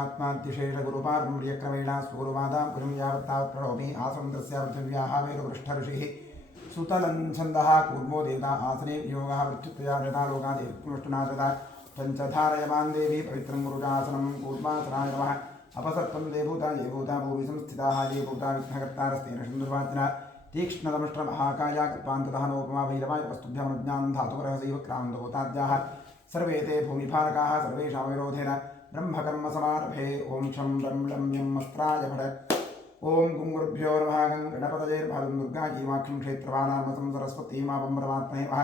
परमात्माद्यशेषगुरुपार्म्रियक्रमेण स्वगुरुमादां पुरुं यावत्तावत् प्रणोमि आसमन्द्रस्य पृथिव्याः वेदपृष्ठऋषिः सुतलं छन्दः कूर्मो देवता आसने योगः प्रत्युत्तया जटालोकादेवष्टुनाथदा पञ्चधारयमान् देवी पवित्रं गुरुजासनं कूर्मासनाय नमः अपसत्त्वं देवभूता ये भूता भूमि संस्थिताः ये भूता विघ्नकर्तारस्तेन शन्दुर्वाचना तीक्ष्णदमष्ट्रमहाकाया कल्पान्तदहनोपमा भैरवाय वस्तुभ्यमनुज्ञानं धातुरहसैव क्रान्तभूताद्याः सर्वे ते भूमिभारकाः सर्वेषां विरोधेन ब्रह्मकर्मसमारभे ॐ शं ब्रं लं यं अस्त्राय भट ॐ गुङ्गुरुभ्यो नमः गणपतयेर्भागं दुर्गा जीवाक्षं क्षेत्रवानामसं सरस्वती मापं परमात्मने नमः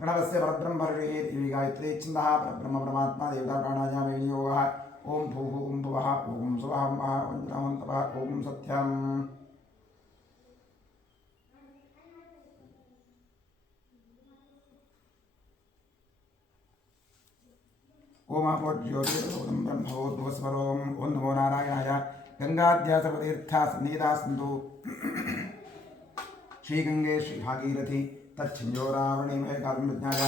प्रणवस्य परब्रह्मर्षेः देवी गायत्री छन्दः परब्रह्म परमात्मा देवता प्राणायामे विनियोगः ॐ भूः ॐ भुवः ॐ सुवः ॐ वञ्जनवन्तवः ॐ सत्यम् ओमापोज्योतिर्भूतं ब्रह्मवोद्भवस्वरोम् ॐ नमो नारायणाय गंगाद्या सर्वतीर्था सन्निहिता सन्तु श्रीगंगे श्रीभागीरथी तच्छिञ्जोरावणे महेकालं विज्ञाय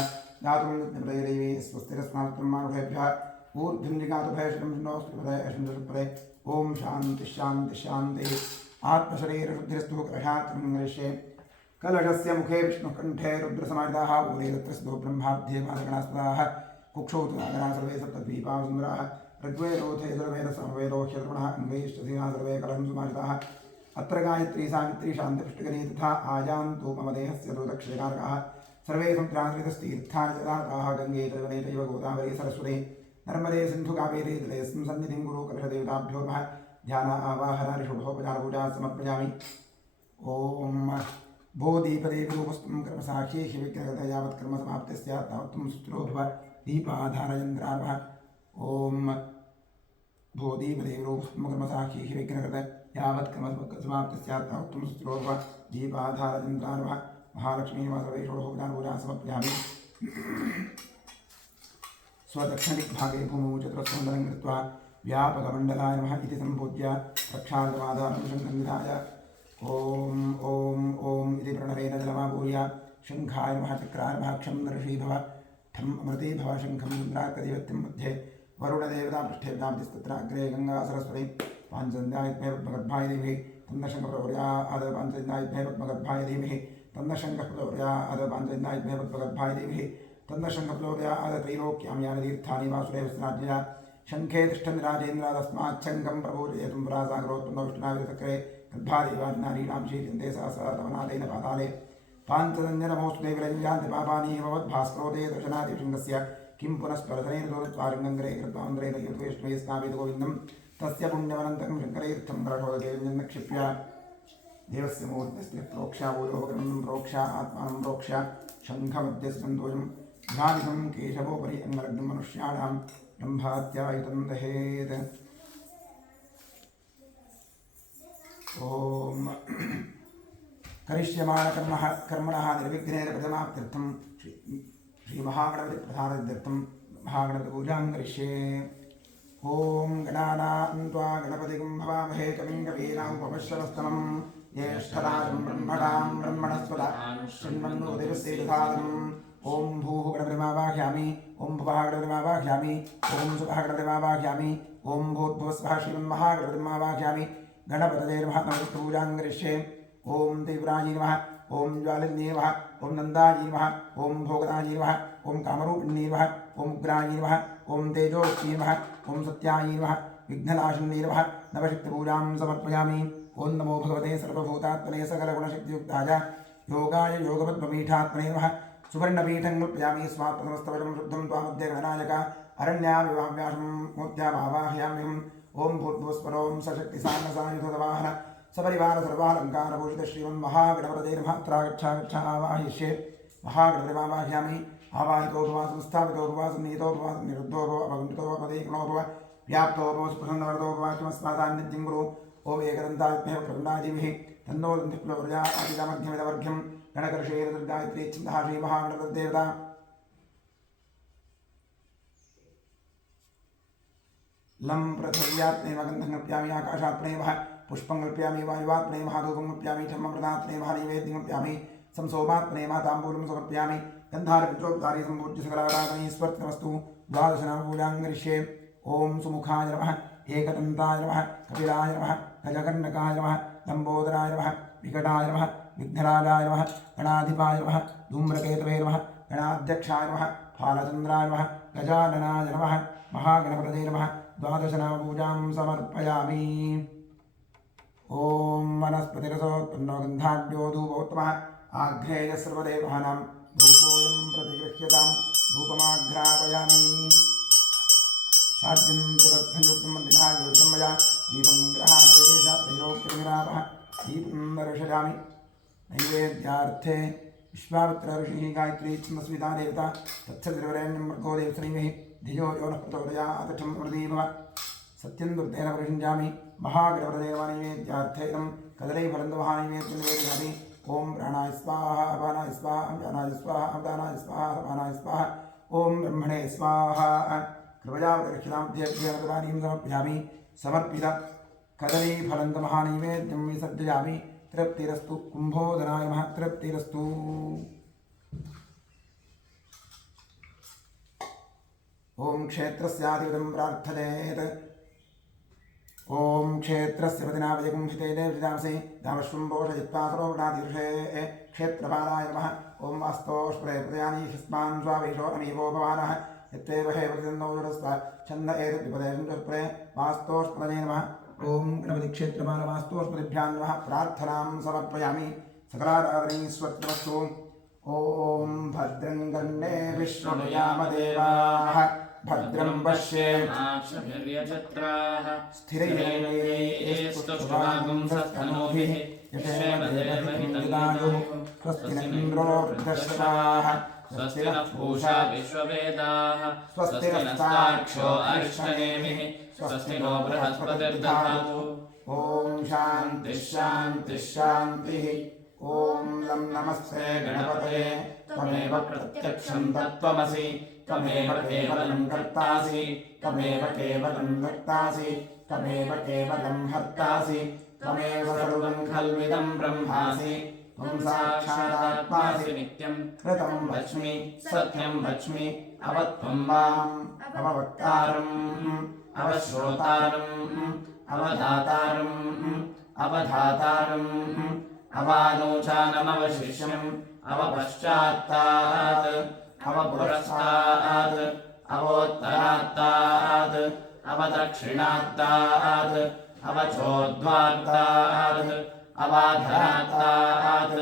गातुं नित्यप्रदेवी स्वस्तिरस्मात्ब्रह्माणुभेभ्यः ऊर्ध्वं भयशं नोऽस्पदे ॐ शान्ति शान्ति शान्तिः आत्मशरीरशुद्धिस्तु कलशात्रिशे कलशस्य मुखे विष्णुकण्ठे रुद्रसमाहिताः ऊरे तत्रस्तु ब्रह्माब्धे मादगणास्पदाः कुक्षौ तु नागराः सर्वे सप्तद्वीपाः सुन्दराः ऋग्वेदोथे सर्वेदसमवेदोह्यतृणः अन्वैश्चसीना सर्वे कलहं सुमारिताः अत्र गायत्री सावित्री शान्तिपुष्टिकरी तथा आयान्तु मम देहस्य दूतक्षयकारकाः सर्वे समुद्रान्वितस्तीर्थानि जलाताः गङ्गे त्रिवणे चैव गोदावरी सरस्वती नर्मदे सिन्धुकावेरी जलेऽस्मिन् सन्निधिं कुरु कलशदेवताभ्यो नमः ध्यान आवाहनादिषुभोपचारपूजा समर्पयामि ॐ भूदीपदेवीरूपस्तं कर्मसाक्षी शिविक्रगत यावत् कर्मसमाप्तिः स्यात् तावत् सुचिरो भव दीपाधारयन्द्रार्वः ॐ भूदीपदेवीरूपस्तं कर्मसाक्षी शिविक्रगत यावत् कर्मसमाप्तिः स्यात् तावत् सुचिरो भव दीपाधारयन्द्रार्वः महालक्ष्मी सर्वेषोपचारपूजा समर्पयामि स्वदक्षिणदिग्भागे भूमौ चतुरस्वन्दनं कृत्वा व्यापकमण्डलाय नमः इति सम्पूज्य प्रक्षालमाधानं शङ्खनिधाय ॐ ॐ ॐ इति प्रणवेन जलमापूर्य शङ्खाय नमः चक्राय नमः क्षं नरषी भव ठम् अमृते भव शङ्खं रुद्राकदैवत्यं मध्ये वरुणदेवता पृष्ठेभ्यां अग्रे गङ्गा सरस्वती पाञ्चन्द्यायद्भे पद्मगर्भाय धीमहि तन्नशङ्खप्रवर्या आद पाञ्चन्द्यायद्भे पद्मगर्भाय धीमहि तन्नशङ्खप्रवर्या आद पाञ्चन्द्यायद्भे पद्मगर्भाय धीमहि तन्नशङ्खप्रवर्या आद त्रैलोक्याम्यानि तीर्थानि वासुदेवस्नाज्ञया शङ्खे तिष्ठन् राजेन्द्रादस्मात् शङ्खं प्रपूजयतुं परासागरोत्पन्नो विष्णुनावितचक्रे गर्भादेवानारीणां शीर्यन्ते सहस्रतवनादेन पाताले पाञ्चदन्यनमोऽस्तुदेविरञ्जान्ति पापानि भवद्भास्करोदे दर्शनादिशृङ्गस्य किं पुनस्परतनेन दोदत्वारिङ्गङ्ग्रे कृत्वान्द्रेण यद्वैष्णवे स्नापित गोविन्दं तस्य पुण्यमनन्तकं शङ्करैर्थं करठोदकेन्द्रं निक्षिप्य देवस्य मूर्तिस्य प्रोक्ष्या भूलोकं प्रोक्ष्या आत्मानं प्रोक्ष्या शङ्खमध्यस्कन्दोजं ध्यानितं केशवोपरि अङ्गलग्नं मनुष्याणां ब्रह्मात्यायुतं दहेत् ॐ कर्मणः निर्विघ्नेन प्रथमाप्त्यर्थं श्रीमहागणपतिप्रधानार्थं महागणपतिपूजां करिष्ये ॐ गणानां त्वा गणपतिं भवामहे कविं कवीनामुपमश्रवस्तमं ज्येष्ठराजं ब्रह्मणां ब्रह्मणस्पदा शृण्वन्नोतिभिस्सेदसादनम् ॐ भूः गणपतिमावाह्यामि ॐ भुवः गणपतिमावाह्यामि ॐ सुवः गणपतिमावाह्यामि ॐ भूर्भुवस्वः श्रीमन्महागणपतिमावाह्यामि गणपतये नमः नमस्पूजां करिष्ये ॐ तीव्रायै नमः ॐ ज्वालिन्ये नमः ॐ नन्दायै नमः ॐ भोगदायै नमः ॐ कामरूपिण्ये नमः ॐ उग्रायै नमः ॐ तेजोक्षये नमः ॐ सत्यायै नमः विघ्ननाशिन्ये नमः नवशक्तिपूजां समर्पयामि ॐ नमो भगवते सर्वभूतात्मने सकलगुणशक्तियुक्ताय योगाय योगपद्मपीठात्मने नमः सुवर्णपीठं कल्पयामि स्वात्मनमस्तवचं शुद्धं त्वामध्ये गणनायक अरण्याविवाह्यासं मूर्त्यामावाहयाम्यहम् ॐ भूर्भुवस्वरों सशक्तिसान्नसायुधवाहन सपरिवार सर्वालङ्कारभूषित श्रीमन्महागणपतये नमः त्रागच्छागच्छ आवाहयिष्ये महागणपतिमावाह्यामि आवाहितोपवा संस्थापितोपवा सन्नीतोपवा निरुद्धोपवा अवगुण्ठितोपदेकणोपव व्याप्तोपव सुप्रसन्नवरदोपवा किमस्मादान्नित्यं गुरु ॐ एकदन्तात्मैव प्रकण्डादिभिः तन्नो दन्तिप्लवर्या आदितमध्यमिदवर्घ्यं गणकर्षेण दुर्गायत्री छन्दः श्रीमहागणपतिदेवता लं पृथिव्यात्मने गन्धं कल्पयामि आकाशात्मने वः पुष्पं कल्पयामि वायुवात्मने महाधूपं कल्पयामि धर्मप्रदात्मने महानैवेद्यं कल्पयामि संसोमात्मने माताम्बूलं समर्पयामि गन्धारपञ्चोपचारे सम्पूज्य सकलाराधने स्वर्तमस्तु द्वादशनामपूजां करिष्ये ॐ सुमुखाय नमः एकदन्ताय नमः कपिलाय नमः गजकर्णकाय नमः लम्बोदराय नमः विकटाय नमः विघ्नराजाय नमः गणाधिपाय नमः धूम्रकेतवे नमः गणाध्यक्षाय नमः फालचन्द्राय नमः गजाननाय नमः महागणपतये नमः द्वादशनामपूजां समर्पयामि। ॐ वनस्पतिरसोत्पन्नो गन्धाढ्यो धूपोत्तमः आघ्रेय सर्वदेवानां धूपोऽयं प्रतिगृह्यतां धूपमाघ्रापयामि। साध्यन्त्यर्थयुक्तं दिनायोजितं मया दीपं ग्रहाणेशा त्रैलोक्यविरामः दीपं दर्शयामि। नैवेद्यार्थे विश्वामित्र ऋषिः गायत्री छन्दस्विता देवता तत्सवितुर्वरेण्यं भर्गो देवश्रीमहि धियो यो नः प्रचोदयात् क्षमप्रदीपः सत्यं दुर्तेन परिषिञ्जामि। महागणपतये नमः। नैवेद्यार्थे इदं कदलीफलन्दमहानैवेद्यं निवेदयामि। ॐ प्राणाय स्वाहा अपानाय स्वाहा व्यानाय स्वाहा अवदानाय स्वाहा समानाय स्वाहा ॐ ब्रह्मणे स्वाहा। कृपया रक्षतां देव्यां समर्पयामि। समर्पित कदलीफलन्दमहानैवेद्यं विसर्जयामि। तृप्तिरस्तु कुम्भोदराय नमः। तृप्तिरस्तु। ॐ क्षेत्रस्याधिपतिं प्रार्थयेत्। ॐ क्षेत्रस्य प्रतिनावयकुंभिते देवतांसि दामश्वम्बोषजित्वा सर्वगुणाधीर्षे क्षेत्रपालाय नमः। ॐ वास्तोष्परे प्रयानि ह्यस्मान् स्वावेशो अमीवोपमानः यत्तेव हे प्रतिन्दोषस्व छन्द एतद्विपदे सञ्चस्परे वास्तोष्पदये नमः। ॐ गणपतिक्षेत्रपाल वास्तोष्पदिभ्यां नमः। प्रार्थनां समर्पयामि। सकलाराधनीस्वत्रवस्तु। ॐ भद्रं कर्णे विष्णुयामदेवाः भद्रं पश्येमाक्षभिर्यजत्राः स्थिरैर्यैस्तुष्टुवागुंसस्तनूभिः यशेम देवहितदायुः स्वस्ति न इन्द्रो वृद्धश्रवाः स्वस्ति नः पूषा विश्ववेदाः स्वस्ति नस्तार्क्ष्यो अरिष्टनेमिः स्वस्ति नो बृहस्पतिर्दधातु। ॐ शान्तिः शान्तिः शान्तिः। ॐ लं नमस्ते गणपतये त्वमेव प्रत्यक्षं तत्त्वमसि त्वमेव केवलं कर्तासि त्वमेव केवलं भक्तासि त्वमेव केवलं हर्तासि त्वमेव सर्वं खल्विदं ब्रह्मासि त्वं साक्षादात्मासि नित्यं ऋतं वच्मि सत्यं वच्मि अवत्वं माम् अववक्तारम् अवश्रोतारम् अवधातारम् अवधातारम् अवानोचानमवशिष्यम् अवपश्चात्तात् अवपुरस्तात् अवोत्तरात्तात् अवदक्षिणात्तात् अवचोद्वात्तात् अवाधरात्तात्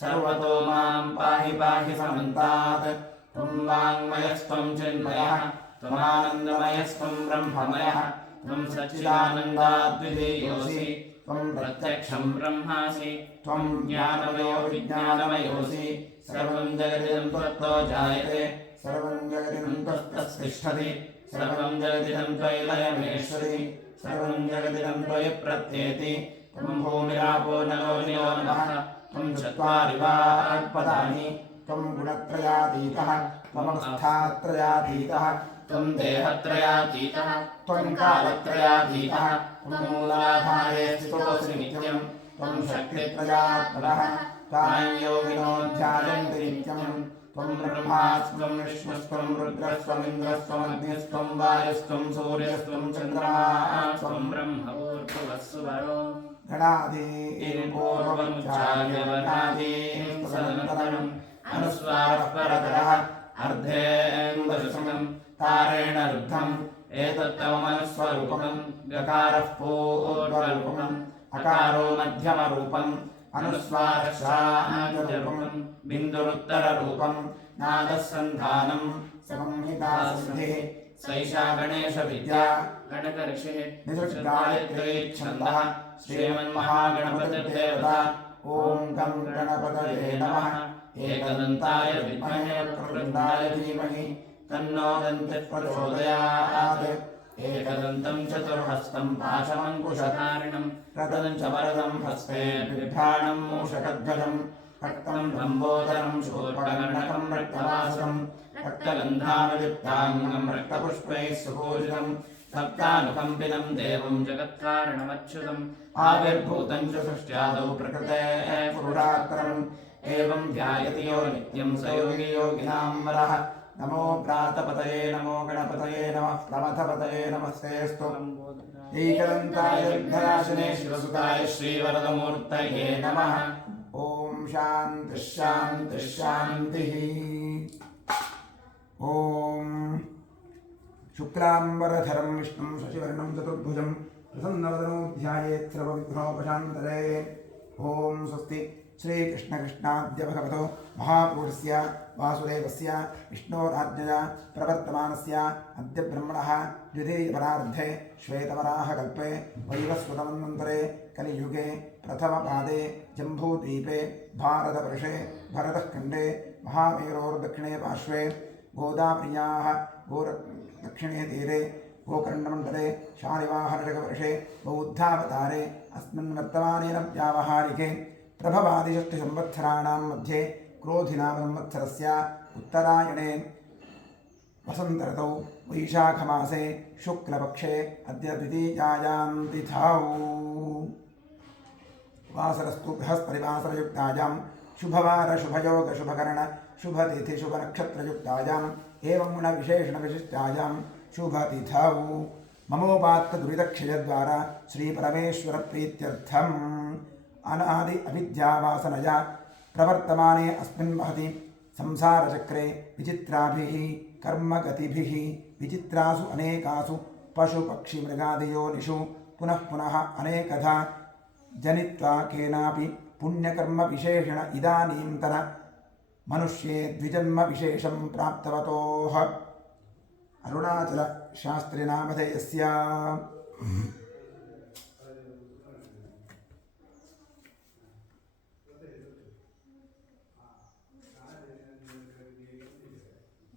सर्वतो मां पाहि पाहि समन्तात्। त्वं वाङ्मयस्त्वं चिन्मयः त्वमानन्दमयस्त्वं ब्रह्ममयः त्वं सच्चिदानन्दाद्वितीयोऽसि त्वं प्रत्यक्षं ब्रह्मासि त्वं ज्ञानमयो विज्ञानमयोऽसि सर्वं जगदिदं त्वत्तो जायते सर्वं जगदिदं त्वत्तस्तिष्ठति सर्वं जगदिदं त्वयि लयमेश्वरि सर्वं जगदिदं त्वयि प्रत्येति। त्वं भूमिरापो नलो नियो नमः त्वं चत्वारि वाक्पदानि त्वं गुणत्रयातीतः त्वमवस्थात्रयातीतः त्वं देहत्रयातीतः त्वं कालत्रयातीतः त्वं मूलाधारे स्थितोऽसि नित्यं त्वं शक्तित्रयात्मनः तां योगिनो ध्यायन्ति नित्यं त्वं ब्रह्मास्त्वं विष्णुस्त्वं रुद्रस्त्वमिन्द्रस्त्वमग्निस्त्वं वायुस्त्वं सूर्यस्त्वं चन्द्रमास्त्वं ब्रह्मभूर्भुवस्सुवरो गणाधीन् पूर्वमुच्चार्यवर्णाधीन् तदनन्तरम् अनुस्वारः परतरः अर्धेन्दुशतम् तारेण रुद्धम् एतत्तमनुस्वरूपम् गकारः पूर्वरूपम् अकारो मध्यमरूपम् अनुस्वारः शान्तरूपम् बिन्दुरुत्तररूपम् नादः सन्धानम् संहितासिद्धिः सैषा गणेशविद्या गणकऋषिः निजगायत्री छन्दः श्रीमन्महागणपतिर्देवता। ॐ गं गणपतये नमः। एकदन्ताय विद्महे वक्रतुण्डाय धीमहि तन्नो दन्तिः प्रचोदयात्। एकदन्तं चतुर्हस्तं पाशमङ्कुशधारिणं रतं च वरदं हस्ते बिभ्राणं मूषकध्वजं रक्तं लम्बोदरं शूर्पकर्णकं रक्तवासं रक्तगन्धानुलिप्ताङ्गं रक्तपुष्पैः सुपूजितं सप्तानुकम्पितं देवं जगत्कारणमच्युतम् आविर्भूतं च सृष्ट्यादौ प्रकृतेः पुरुषात्तरम् एवं ध्यायति यो नित्यं स योगी योगिनां वरः नमो प्रातपतये नमो गणपतये नमः प्रमथपतये नमस्तेऽस्तु एकदन्ताय विघ्ननाशिने शिवसुताय श्रीवरदमूर्तये नमः। ॐ शान्तिः शान्तिः शान्तिः। ॐ शुक्लाम्बरधरं विष्णुं शशिवर्णं चतुर्भुजं प्रसन्नवदनो ध्यायेत् सर्वविघ्नोपशान्तये। ॐ स्वस्ति श्रीकृष्णकृष्णाद्य भगवतो महापुरुषस्य वासुदेवस्य विष्णोराज्ञया प्रवर्तमानस्य अद्य ब्रह्मणः द्वितीयपरार्धे श्वेतवराहकल्पे वैवस्वतमन्वन्तरे कलियुगे प्रथमपादे जम्बूद्वीपे भारतवर्षे भरतखण्डे महामेरोर्दक्षिणे पार्श्वे गोदाप्रियाः दक्षिणे तीरे गोकर्णमण्डले शालिवाहनषकवर्षे बौद्धावतारे अस्मिन् वर्तमानेन व्यावहारिके प्रभवादिषष्टिसंवत्सराणां मध्ये क्रोधिनामसंवत्सरस्य उत्तरायणे वसन्तऋतौ वैशाखमासे शुक्लपक्षे अद्य द्वितीयायां तिथौ वासरस्तु बृहस्पतिवासरयुक्तायां शुभवार शुभयोग शुभकर्ण शुभतिथि शुभनक्षत्रयुक्तायाम् एवं गुणविशेषणविशिष्टायां शुभतिथौ ममोपात्तदुरितक्षयद्वारा श्रीपरमेश्वरप्रीत्यर्थम् अनादि अविद्यावासनया प्रवर्तमाने अस्मिन् महति संसारचक्रे विचित्राभिः कर्मगतिभिः विचित्रासु अनेकासु पशुपक्षिमृगादियोनिषु पुनः पुनः अनेकधा जनित्वा केनापि पुण्यकर्मविशेषेण इदानीन्तन मनुष्ये द्विजन्मविशेषं प्राप्तवतोः अरुणाचलशास्त्रिनामधेयस्य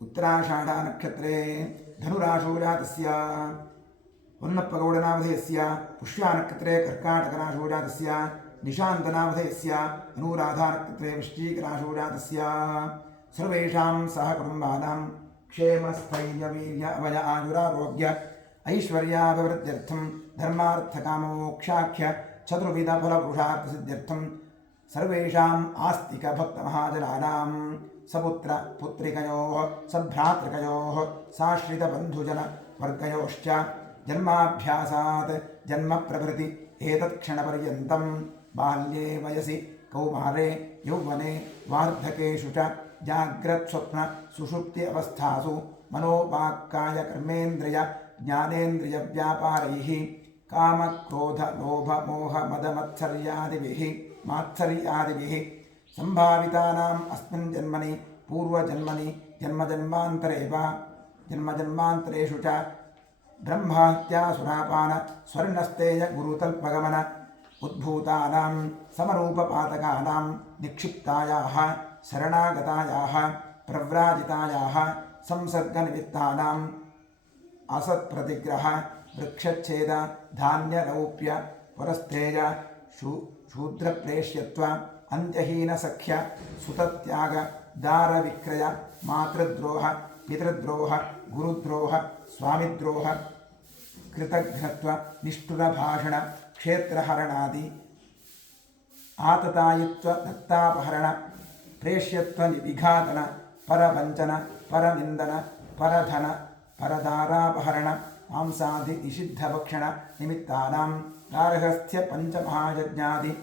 उत्तराषाढनक्षत्रे धनुराशोजातस्य उन्नप्पगौडनामधेयस्य पुष्यानक्षत्रे कर्काटकराशोजातस्य निशान्तनामधेयस्य अनुराधानक्षत्रे वृश्चिकराशोजातस्य सर्वेषां सहकुटुम्बानां क्षेमस्थैर्यवीर्य अभय आयुरारोग्य ऐश्वर्याभिवृद्ध्यर्थं धर्मार्थकामोक्षाख्य चतुर्विधफलपुरुषार्थसिद्ध्यर्थं सर्वेषाम् आस्तिकभक्तमहाजनानां सपुत्र पुत्रिकयोः सभ्रातृकयोः साश्रितबन्धुजनवर्गयोश्च जन्माभ्यासात् जन्मप्रभृति एतत्क्षणपर्यन्तं बाल्ये वयसि कौमारे यौवने वार्धकेषु च जाग्रत्स्वप्न सुषुप्ति अवस्थासु मनोवाक्काय कर्मेन्द्रिय ज्ञानेन्द्रियव्यापारैः कामक्रोध लोभ मोह मदमत्सर्यादिभिः मात्सर्यादिभिः सम्भावितानाम् अस्मिन् जन्मनि पूर्वजन्मनि जन्मजन्मान्तरे वा जन्मजन्मान्तरेषु च ब्रह्महत्यासुरापान स्वर्णस्तेय गुरुतल्पगमन उद्भूतानां समरूपपातकानां निक्षिप्तायाः शरणागतायाः प्रव्राजितायाः संसर्गनिमित्तानाम् असत्प्रतिग्रह वृक्षच्छेद धान्यरौप्य पुरस्तेय शूद्रप्रेष्यत्व अन्त्यहीनसख्य सुतत्याग दारविक्रय मातृद्रोह पितृद्रोह गुरुद्रोह स्वामिद्रोह कृतघ्नत्व निष्ठुरभाषण क्षेत्रहरणादि आततायित्व दत्तापहरण प्रेष्यत्व विघातन परवञ्चन परनिन्दन परधन परदारापहरण मांसादि निषिद्धभक्षण निमित्तानां गार्हस्थ्य पंचमहायज्ञादि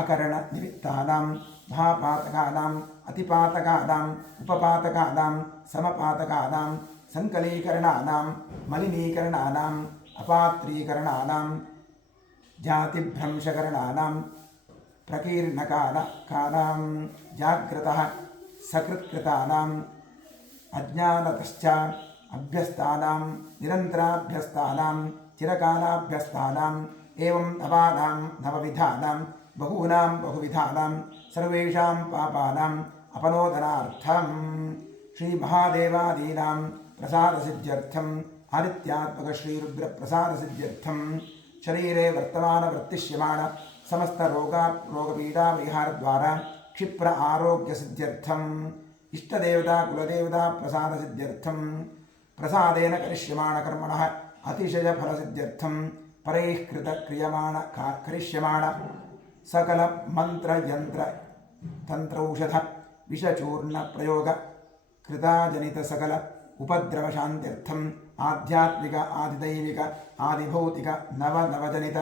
अकरण निमित्तानां महापातकानां अतिपातकानां उपपातकानां समपातकानां संकलीकरणानां मलिनीकरणानां अपात्रीकरणानां जातिभ्रंशकरणानां प्रकीर्णकानां जाग्रतः सकृत्कृतानां अज्ञानतश्च अभ्यस्तानां निरन्तराभ्यस्तानां चिरकालाभ्यस्तानाम् एवं नवानां नवविधानां बहूनां बहुविधानां सर्वेषां पापानाम् अपनोदनार्थं श्रीमहादेवादीनां प्रसादसिद्ध्यर्थम् आदित्यात्मकश्रीरुद्रप्रसादसिद्ध्यर्थं शरीरे वर्तमानवर्तिष्यमाण समस्तरोगपीडापरिहारद्वारा क्षिप्र आरोग्यसिद्ध्यर्थम् इष्टदेवता कुलदेवता प्रसादसिद्ध्यर्थं प्रसादेन करिष्यमाणकर्मणः अतिशयफलसिद्ध्यर्थं परैः करिष्यमाण सकलमन्त्रयन्त्रतन्त्रौषध विषचूर्णप्रयोग कृताजनितसकल उपद्रवशान्त्यर्थम् आध्यात्मिक आदिदैविक आदिभौतिक नवनवजनित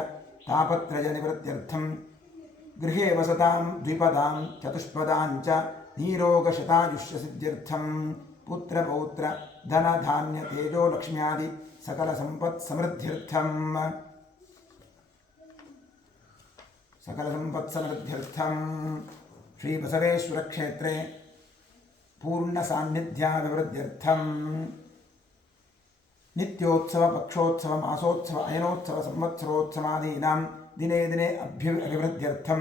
तापत्रयनिवृत्त्यर्थं गृहे वसतां द्विपदां चतुष्पदां च नीरोगशतायुष्यसिद्ध्यर्थं पुत्रपौत्र धनधान्य तेजो लक्ष्म्यादि सकलसम्पत्समृद्ध्यर्थं श्रीबसवेश्वरक्षेत्रे पूर्णसान्निध्याभिवृद्ध्यर्थं नित्योत्सव पक्षोत्सव मासोत्सव अयनोत्सव संवत्सरोत्सवादीनां दिने दिने अभिवृद्ध्यर्थं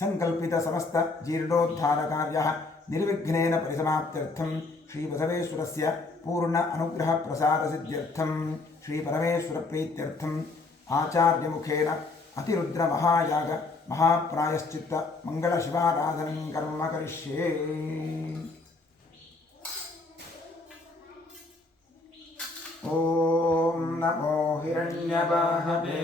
संकल्पित समस्त जीर्णोद्धारकार्यः निर्विघ्नेन परिसमाप्त्यर्थं श्रीबसवेश्वरस्य पूर्ण अनुग्रह प्रसादसिद्ध्यर्थं श्रीपरमेश्वरप्रीत्यर्थम् आचार्यमुखेन अतिरुद्र महायाग महाप्रायश्चित्त मंगलशिवाराधनं कर्म करिष्ये। ओम नमो हिरण्यबाहवे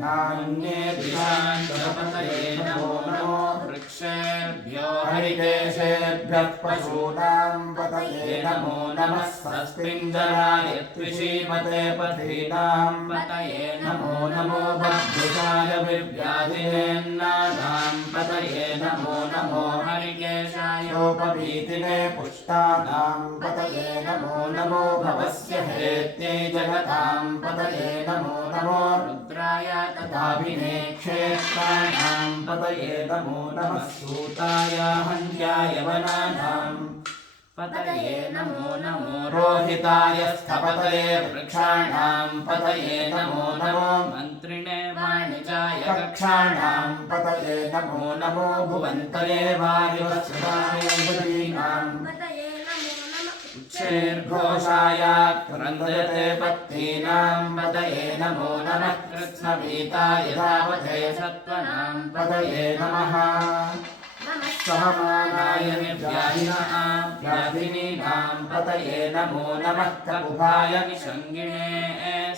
नान्येभ्यान्तपतये नमो नमो वृक्षेभ्यो हरिकेशेभ्यः पशूनां पतये नमो नमः सस्पिञ्जराय त्रिशीमते पथीनां पतये नमो नमो बद्धुषाय विव्याधिनेन्नादां पतये नमो नमो हरिकेशायोपवीतिने पुष्टानां पतये नमो नमो भवस्य हेत्यै जगतां पतये नमो नमो रुद्राय तथाभिने क्षेत्राणां पतये नमो नमः सूताय हन्त्याय वनानां पतये नमो नमो रोहिताय स्थपतये वृक्षाणां पतये नमो नमो मन्त्रिणे वाणिजाय कक्षाणां पतये नमो नमो भुवन्तये वायुवस्त्राय उदीनां क्षेर्घोषाय क्रन्दयते पत्नीनां पतये नमो नमः कृत्स्नवीताय धावते सत्त्वनां पतये नमः सहमानाय व्याधिनीनां पतये नमो नमः ककुभाय निषङ्गिणे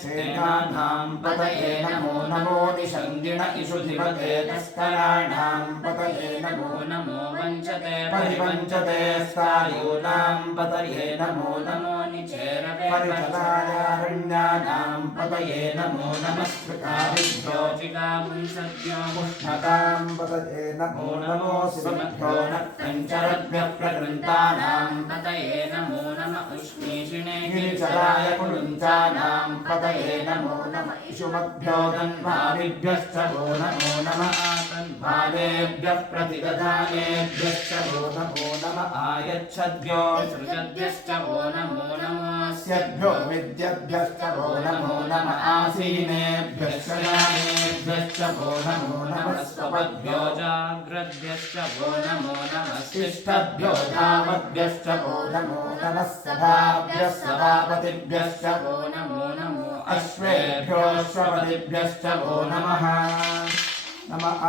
सेनानां पतये नमो नमो निषङ्गिण इषुधिपते तस्कराणां पतये नमो नमो वञ्चते परिवञ्चते स्थायूनां पतये नमो नमो निचेरवे परिचलायारण्यानां पतये नमो नमः स्मृताभिभ्यो चिकापुंसभ्यो मुष्णकां पतये नमो नमो शिवमभ्यो नक्तञ्चरभ्यः प्रकृन्तानां पतये नमो नमः उष्णीषिणे गिरिचराय कुलुञ्चानां पतये नमो नमः इषुमभ्यो गन्वादिभ्यश्च वो नमो नमः आतन्वादेभ्यः प्रतिदधानेभ्यश्च वो नमो नमः आयच्छद्भ्यो सृजद्भ्यश्च वो नमो नमोऽस्यभ्यो विद्यद्भ्यश्च वो नमो नमः आसीनेभ्यश्च यानेभ्यश्च वो नमो नमः स्वपद्भ्यो जाग्रद्भ्यश्च वो नमो नमः तिष्ठद्भ्यो धावद्भ्यश्च वो नमो नमः सभाभ्यः सभापतिभ्यश्च वो नमो नमो अश्वेभ्योऽश्वपतिभ्यश्च वो नमः नमः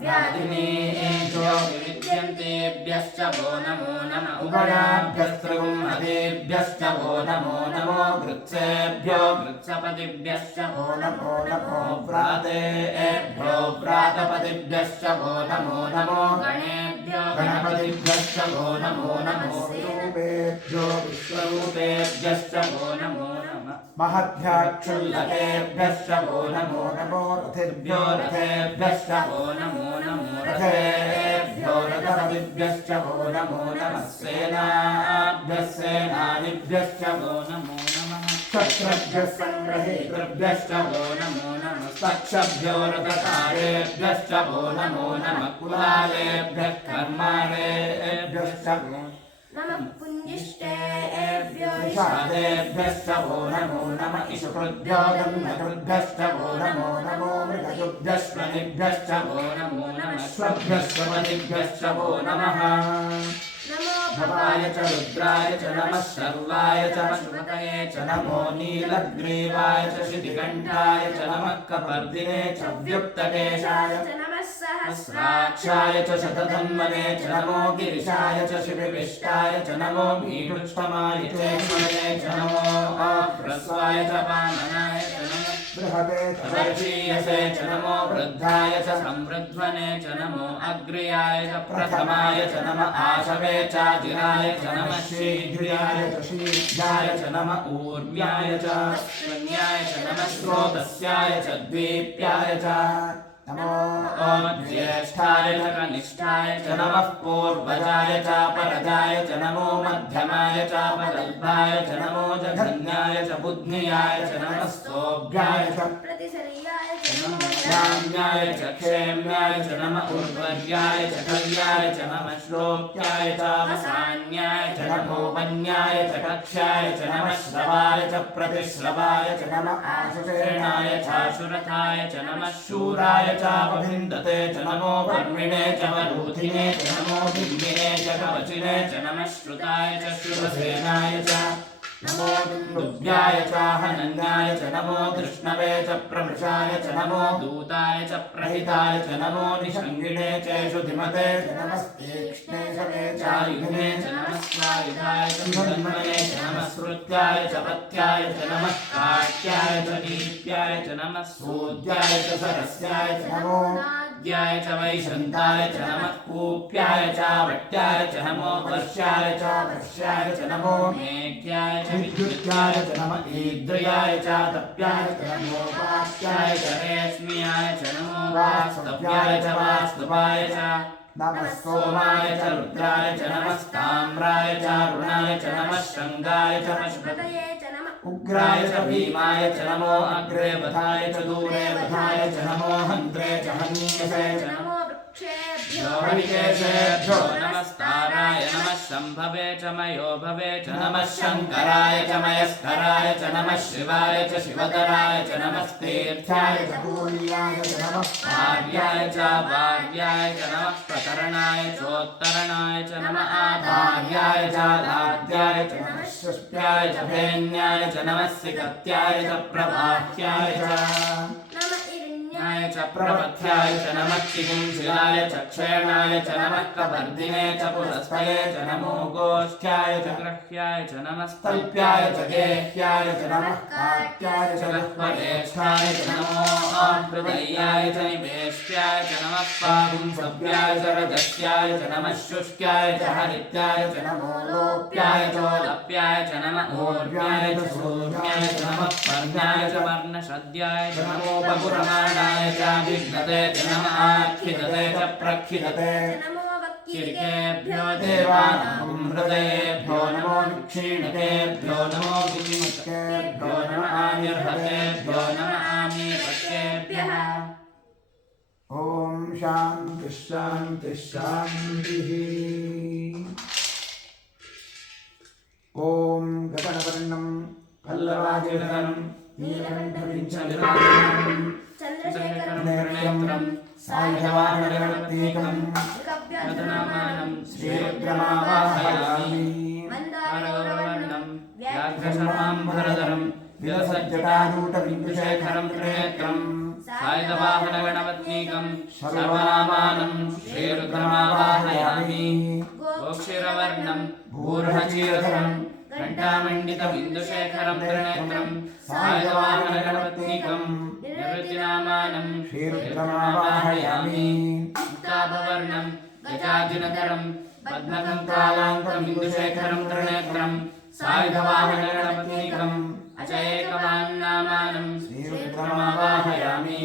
व्याधिनेभ्यो विद्यन्तेभ्यश्च वो नमो नमः उभयाभ्यस्त्रिगुंहतेभ्यश्च वो नमो नमो गृत्सेभ्यो गृत्सपतिभ्यश्च वो नमो नमो व्रातेभ्यो व्रातपतिभ्यश्च वो नमो नमो गणेभ्यो गणपतिभ्यश्च वो नमो नमो विरूपेभ्यो विश्वरूपेभ्यश्च वो नमो नमः महद्भ्याक्षुल्लकेभ्यश्च वो नमो नमो रथेभ्यो रथेभ्यश्च वो नमो नमो रथेभ्यो रथपतिभ्यश्च वो नमो नमः सेनाभ्यः सेनानिभ्यश्च वो नमो नमः क्षत्रभ्यः सङ्ग्रहेतृभ्यश्च वो नमो नमः तक्षभ्यो रथकारेभ्यश्च वो नमो नमः कुलालेभ्यः कर्माणेभ्यश्च वो नमः पुञ्जिष्टेभ्यो विषादेभ्यश्च वो नमो नमः इषुकृभ्यो दन्नकृभ्यश्च वो नमो नमो मृगजुभ्यश्वनिभ्यश्च वो नमो नमः श्वभ्यश्वपतिभ्यश्च वो नमः भवाय च रुद्राय च नमः शर्वाय च पशुपतये च नमो नीलग्रीवाय च शितिकण्ठाय च नमः कपर्दिने च व्युक्तकेशाय च नमः सहस्राक्षाय च शतधन्वने च नमो गिरिशाय च शिविविष्टाय च नमो भीष्टमाय च नमो ह्रस्वाय च वामनाय च नमो तदर्शीयसे च नमो वृद्धाय च संवृध्वने च नमो अग्र्याय च प्रथमाय च नम आशवे चाजिराय च नमः शीघ्र्याय च शीघ्राय च नम ऊर्व्याय च शून्याय च नमः स्रोतस्याय च द्वीप्याय च नमो ज्येष्ठाय च कनिष्ठाय च नमः पूर्वजाय च परजाय च नमो मध्यमाय च पदल्भाय च नमो जघन्याय च बुद्ध्याय च नमः सोऽभ्याय च प्रतिसर्याय च नमो राम्याय च क्षेम्याय च नमः उर्वर्याय च कल्याय च नमः श्लोक्याय च वसान्याय च नमो वन्याय च कक्ष्याय च नमः श्रवाय च प्रतिश्रवाय च नमः आशुषेणाय चाशुरथाय च नमः शूराय चापभिन्दते च नमो वर्मिणे च वरूथिने च नमो बिम्बिने च कवचिने च नमः श्रुताय च श्रुतसेनाय च नमो दुन्दुभ्याय च हनन्याय च नमो कृष्णवे च प्रमृषाय च नमो दूताय च प्रहिताय च नमो निषङ्गिणे चेषु धिमते च नमस्तीक्ष्णे शवे चायुधने च नमः स्वायुधाय च धन्वने च नमः श्रुत्याय च पथ्याय च नमः काट्याय च दीप्याय च नमः सूद्याय च सरस्याय च नमो ज्याय च वैशन्ताय च नमः कूप्याय च वट्याय च नमो वर्ष्याय च वर्ष्याय च नमो मेघ्याय च विद्युत्याय च नमः ईद्र्याय च तप्याय च नमो वाक्याय च रेश्म्याय च नमो वास्तव्याय च वास्तवाय च नमः सोमाय च रुद्राय च नमस्ताम्राय च अरुणाय च नमः शृङ्गाय च पशुपतये च नमः उग्राय च भीमाय च नमो अग्रे वधाय च दूरे वधाय च नमो हन्त्रे च हन्यसे च नमो वृक्षेभ्यो हरिकेशेभ्यो नमस्ताराय नमः शम्भवे च मयो भवे च नमः शङ्कराय च मयस्कराय च नमः शिवाय च शिवतराय च नमस्तीर्थ्याय च पूर्याय च नमः भार्याय च भार्याय च नमः प्रकरणाय चोत्तरणाय च नमः आधार्याय च आधार्याय च नमः शुष्प्याय च भेन्याय च नमः सिकत्याय च प्रवाह्याय च नमः इरिण्याय च प्रपथ्याय च नमः किंशिलाय च क्षेणाय च नमः कवर्धिने च पुरस्कये च नमो गोष्ठ्याय च ग्रह्याय च नमः स्तल्प्याय च गेह्याय च नमः काट्याय च गह्वरेष्ठाय च नमो हृदयाय च निवेश्याय च नमः पापुंसव्याय च रजस्याय च नमः शुष्क्याय च हरित्याय च नमो लोप्याय च लप्याय च नमः ऊर्व्याय च सूर्याय च नमः पर्ण्याय च वर्णशद्याय च नमो बपुरमाणाय च विघ्नते च नमः आख्यदते च प्रख्यदते नमो किर्केभ्यो देवानां हृदयेभ्यो नमो क्षीणकेभ्यो नमो विचिमत्केभ्यो नमः आनिर्हतेभ्यो नमः आमीपत्येभ्यः ॐ शान्ति शान्ति शान्तिः ॐ गगनवर्णं पल्लवाजिरं नीलकण्ठविंशतिराजं चन्द्रशेखरं नेत्रं सायुधवाहनगणप्रतीकं नदनामानं श्रीरुद्रमावाहयामि श्रीरुद्रमावाहयामि व्याघ्रशर्माम्बरधरं विलसज्जटारूढबिन्दुशेखरं त्रिनेत्रं सायुधवाहनगणपत्नीकं सर्वनामानं श्रीरुद्रमावाहयामि गोक्षीरवर्णं भूर्हचीरधरं घण्टामण्डितबिन्दुशेखरं त्रिनेत्रं सायुधवाहनगणपत्नीकं निवृत्तिनामानं श्रीरुद्रमावाहयामि मुक्ताभवर्णं गजाजिनधरं पद्मकङ्कालाङ्कबिन्दुशेखरं त्रिनेत्रं सायुधवाहनगणपत्नीकम् अचैकवान्नामानं श्रीरुद्रमावाहयामि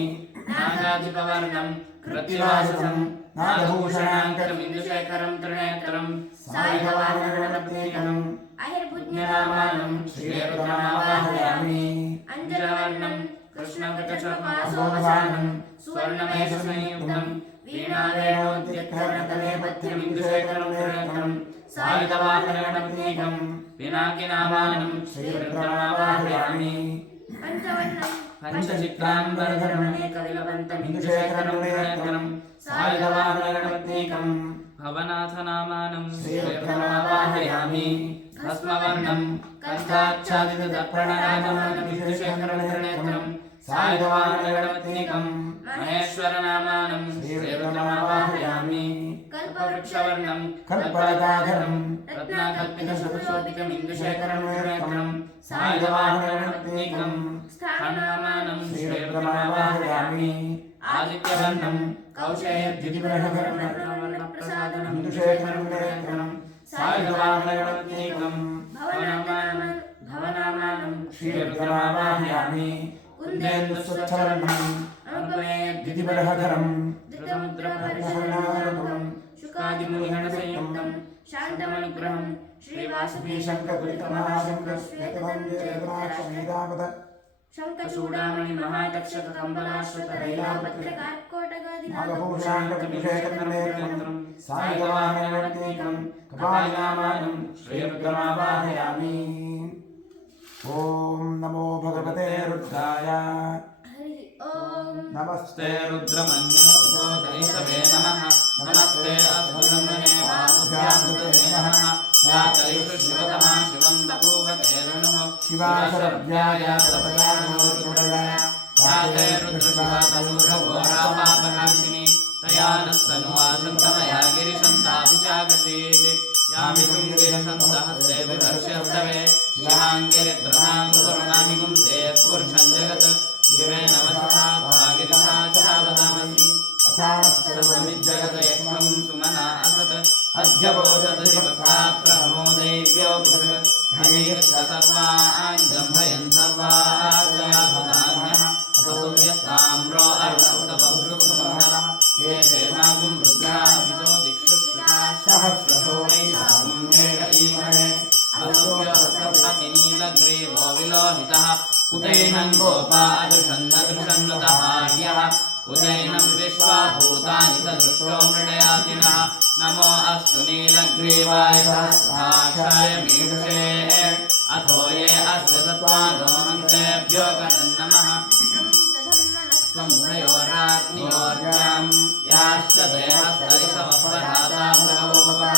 नागाधिपवर्णं कृत्तिवाससं नागभूषणाङ्कबिन्दुशेखरं त्रिनेत्रं सायुधवाहनगणपत्नीकम् अहिर्भुज्ञनामानं श्रीरुद्रमावाहयामि अञ्जनवर्णं कृष्णकृतशोभासोभानं सुवर्णमेषसंयुक्तं वीणावेणोद्यत्कर्णकलेपथ्यबिन्दुशेखरं त्रिनेत्रं सायुधवाहनगणपत्नीकं पिनाकिनामानं श्रीरुद्रमावाहयामि पञ्चवर्णं पञ्चचित्राम्बरधरं कविलवन्तबिन्दुशेखरं त्रिनेत्रं सायुधवाहनगणपत्नीकं भवनाथनामानं श्रीरुद्रमावाहयामि भस्मवर्णं कन्थाच्छादितदर्पणराजमानबिन्दुशेखरं त्रिनेत्रं सायुधवाहनगणपत्नीकं महेश्वरनामानं श्रीरुद्रमावाहयामि कल्पवृक्षवर्णं कल्पलताधरं रत्नाकल्पितशुभशोभितमिन्दुशेखरं सायुधवाहनगणपत्नीकं स्थानमानं श्रीरुद्रमावाहयामि आदित्यवर्णं कौशेयद्युतिवर्णप्रसादनं इन्दुशेखरं नेत्रं सायुधवाहनगणपत्नीकं भवनामानं श्रीरुद्रमावाहयामि कुन्देन्दुस्वच्छवर्णं द्युतिबर्हधरं धृतमुद्रपरिशुनारकं शुकादिमुनिगणसंयुक्तं शान्तमनुग्रहं श्रीवासुकी शङ्करशङ्करश्वेतवन्देवनाक्षमेधावत शङ्खचूडामणि महादक्षककम्बलाश्रुतरैलापत्रकार्कोटगादिनाथं नागभूषाण्डकुशेखरनेत्रं सायुधवाहनगणपत्नीकं कपालिनामानं श्रीरुद्रमावाहयामि ॐ नमो भगवते रुद्राय हरिः ॐ नमस्ते रुद्रमन्योदयितवे नमः नमस्ते अधुनमने बाहुभ्यामृते नमः यातयुषु शिवतमा शिवं बभूव तेरुणुः शिवाशरव्याय तपदानोर्गुणया याते रुद्रशिवातनूरघोरापापनाशिनी तया नस्तनुवासन्तमया गिरिशन्ताभिषाकशीः यामि गिरिशन्तहस्ते विवर्ष्यस्तवे शिवाङ्गिरित्रहाङ्कुरुणानिगुंसे पुरुषं जगत् शिवेन वचसा वागिरिशाचावदामसि अथास्तवमिज्जगत यक्ष्मं सुमना असत् अद्य वोचत शिवक्ताप्रमोदैव्यो विषगत् हरिर्षसर्वाङ्गम्भयन् सर्वाश्रयाधनान्यः अपसुव्यस्ताम्रो अर्णवृतबभृतुमण्डलः ये क्षेमागुं रुद्राभितो दिक्षु श्रुता सहस्रशो वैशाखं हेड ईमहे असुव्यवसर्पतिनीलग्रीवो विलोहितः उदैनं गोपा अदृशन्नदृशन्नुतहार्यः उदैनं विश्वाभूतानि सदृशो मृडयातिनः नमो अस्तु नीलग्रीवाय सहस्राक्षाय मीढुषे अथो ये अस्य सत्त्वानो मन्त्रेभ्यो नमः स्वमुभयोराग्नियोर्जां याश्च देहस्तरिषवपराता भगवोपः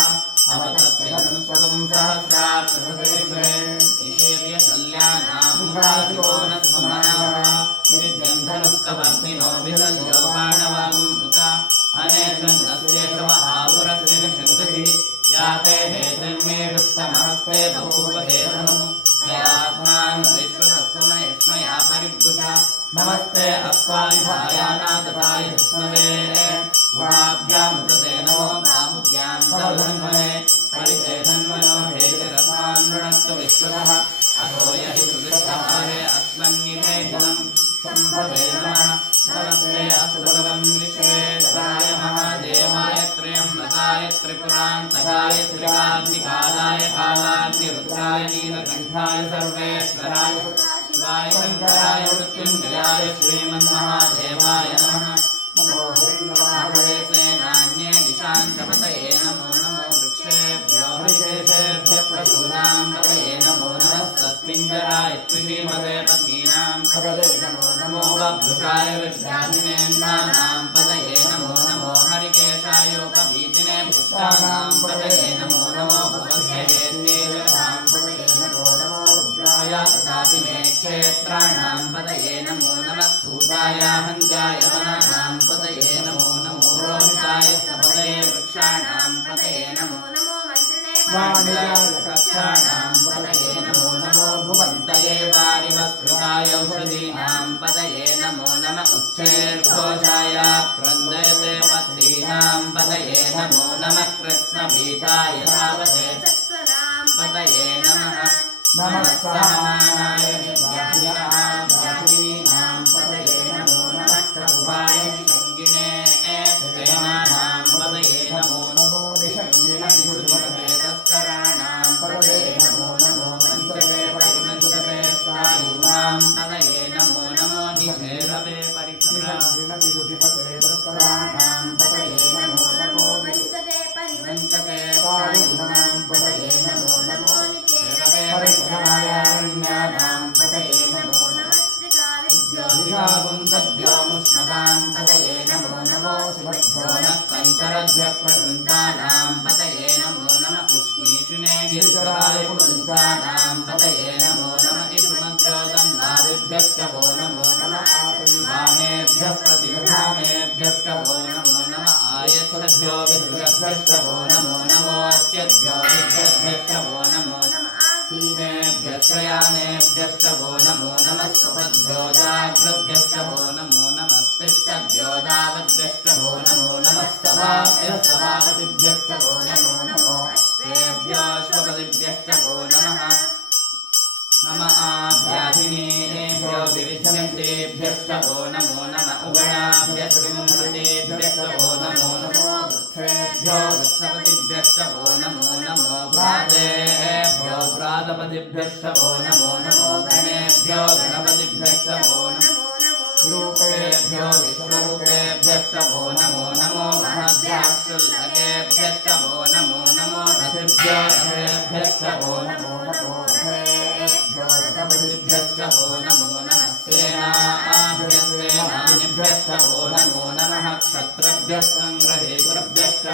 अवतत्रिधनुस्वं सहस्राक्षसदेशे निषेर्यशल्यानां भाषिको न स्मनाः विद्यन्धनुक्कवर्तिनो विसल्यो बाणवागुम् उत अनेशन्नस्येषवहापुरस्य निषङ्गतिः याते हेतिर्मेढुस्तमहस्ते बभूवते धनुः ययास्मान् विश्वतस्वमयस्मया परिभुषा नमस्ते अप्पाविधायानाथाय विष्णवे वाभ्यामुदते नमो बाहुभ्यां तव धन्वने परिते धन्वनो हेतिरसान् वृणक्तु विश्वतः अथो यहि सुदृष्टहारे अस्मन्निषेधनं सम्भवे नमः नमस्ते अस्तु भगवन् विश्वेश्वराय महादेवाय त्र्यम्बकाय त्रिपुरान्तकाय त्रिकाग्निकालाय कालाग्निरुद्राय नीलकण्ठाय सर्वेश्वराय शिवाय शङ्कराय मृत्युञ्जयाय श्रीमन्महादेवाय नमः नमो हरिन्द्रवाहवेसेनान्ये दिशाञ्चपतये नमो नमो वृक्षेभ्यो हरिकेशेभ्यः पशूनां पतये नमो नमः सत्पिञ्जराय त्रिशीमते पतीनां पतये नमो नमो बभ्रुषाय विभ्राजिनेन्द्राणां पतये नमो नमो हरिकेशायोपभीतिने पुष्टानां पतये नमो नमो भुवस्य हेत्येजसां पतये नमो नमो रुद्राय तथापिने क्षेत्राणां पतये नमो नमः सूताय हन्त्याय वनानां पतये नमो नमो रोहिताय स्तपतये वृक्षाणां पतये नमो नमो वाणिजाय कक्षाणां पतये नमो नमो भुवन्तये वारिवस्कृताय औषधीनां पतये नमो नमः उच्चैर्घोषाय क्रन्दयते पत्नीनां पतये नमो नमः कृष्णपीठाय धावते पतये नमः नमः सहमानाय व्याधिनीनां पतये नमो नमः करुवाय शङ्गिणे सेनानां पतये नमो नमो निषङ्गिणे तस्कराणां पतये नमो नमो पञ्चवे परिमञ्चवे स्थायूनां पतये नमो नमो निषेधवे परिक्षराणां पतये नमो नमो परिवञ्चते स्थायूनां पतये नमो नमो परिक्षरायारण्यानां पतये नमो नमः त्रिकाविद्योधिकागुं सद्योमुष्णतां पतये नमो नमो शिवभ्यो नः पञ्चरभ्यप्रवृन्तानां पतये नमो नमः उष्णीषिणे गिरिचराय पुरुन्तानां पतये नमो नमः इषुमध्यो दन्वादिभ्यश्च वो नमो नमः प्रतिदधानेभ्यः प्रतिदधानेभ्यश्च वो नमो नमः आयच्छद्भ्यो विश्वेभ्यश्च वो नमो नमो अस्यद्भ्यो विश्वेभ्यश्च वो नमो नेभ्यश्रयानेभ्यश्च वो नमो नमः सुपद्भ्यो जाग्रद्भ्यश्च वो नमो नमस्तिष्ठद्भ्यो दावद्भ्यश्च वो नमो नमस्तभाभ्यश्च सभापतिभ्यश्च वो नमो नमो अश्वेभ्योऽश्वपतिभ्यश्च वो नमः नमः आभ्याधिनेभ्यो विविध्यन्तेभ्यश्च वो नमो नमः उगणाभ्यश्च वो नमो नमो वृक्षेभ्यो वृक्षपतिभ्यश्च वो नमो नमो भ्रातेभ्यो भ्रातपतिभ्यश्च वो नमो नमो गणेभ्यो गणपतिभ्यश्च वो नमो रूपेभ्यो विश्वरूपेभ्यश्च वो नमो नमो महद्भ्याक्षुल्लकेभ्यश्च वो नमो नमो रथेभ्यो रथेभ्यश्च वो नमो नमो रथेभ्यो रथपतिभ्यश्च वो नमो नमः सेनाभ्यश्च वो नमो नमः क्षत्रभ्यः सङ्ग्रहेतृभ्यश्च